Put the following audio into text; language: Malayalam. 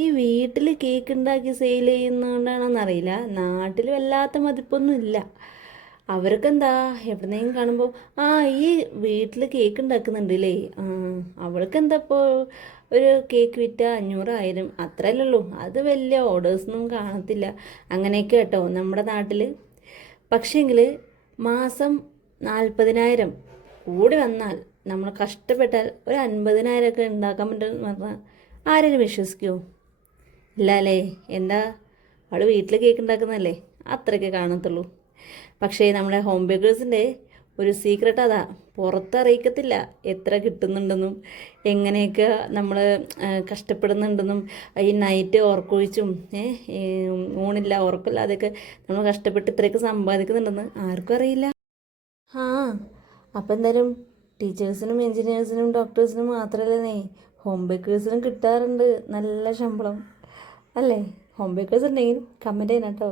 ഈ വീട്ടിൽ കേക്ക് ഉണ്ടാക്കി സെയിൽ ചെയ്യുന്നതുകൊണ്ടാണോന്നറിയില്ല, നാട്ടിൽ വല്ലാത്ത മതിപ്പൊന്നും ഇല്ല. അവർക്കെന്താ എവിടെന്നെങ്കിലും കാണുമ്പോൾ ആ ഈ വീട്ടിൽ കേക്ക് ഉണ്ടാക്കുന്നുണ്ടല്ലേ, അവൾക്കെന്താ ഇപ്പോൾ ഒരു കേക്ക് വിറ്റ 500,000 അത്രയല്ലേ ഉള്ളൂ. അത് വലിയ ഓർഡേഴ്സൊന്നും കാണത്തില്ല. അങ്ങനെയൊക്കെ കേട്ടോ നമ്മുടെ നാട്ടിൽ. പക്ഷേങ്കിൽ മാസം 40,000 കൂടി വന്നാൽ നമ്മൾ കഷ്ടപ്പെട്ടാൽ ഒരു 50,000 ഒക്കെ ഉണ്ടാക്കാൻ പറ്റുമെന്ന് പറഞ്ഞാൽ ആരെങ്കിലും വിശ്വസിക്കുമോ? ഇല്ല അല്ലേ? എന്താ, അവൾ വീട്ടിൽ കേക്ക് ഉണ്ടാക്കുന്നതല്ലേ, അത്രയൊക്കെ കാണത്തുള്ളൂ. പക്ഷേ നമ്മുടെ ഹോം ബേക്കേഴ്സിൻ്റെ ഒരു സീക്രട്ട് അതാ, പുറത്തറിയിക്കത്തില്ല എത്ര കിട്ടുന്നുണ്ടെന്നും എങ്ങനെയൊക്കെ നമ്മൾ കഷ്ടപ്പെടുന്നുണ്ടെന്നും. ഈ നൈറ്റ് ഉറക്കൊഴിച്ചും ഊണില്ല ഉറക്കമില്ല അതൊക്കെ നമ്മൾ കഷ്ടപ്പെട്ട് ഇത്രയൊക്കെ സമ്പാദിക്കുന്നുണ്ടെന്ന് ആർക്കും അറിയില്ല. ആ അപ്പം എന്തായാലും ടീച്ചേഴ്സിനും എൻജിനീയേഴ്സിനും ഡോക്ടേഴ്സിനും മാത്രമല്ലേ, ഹോം ബേക്കേഴ്സിനും കിട്ടാറുണ്ട് നല്ല ശമ്പളം അല്ലേ? ഹോം ബേക്കേഴ്സ് ഉണ്ടെങ്കിൽ കമൻറ്റ് ചെയ്യണം കേട്ടോ.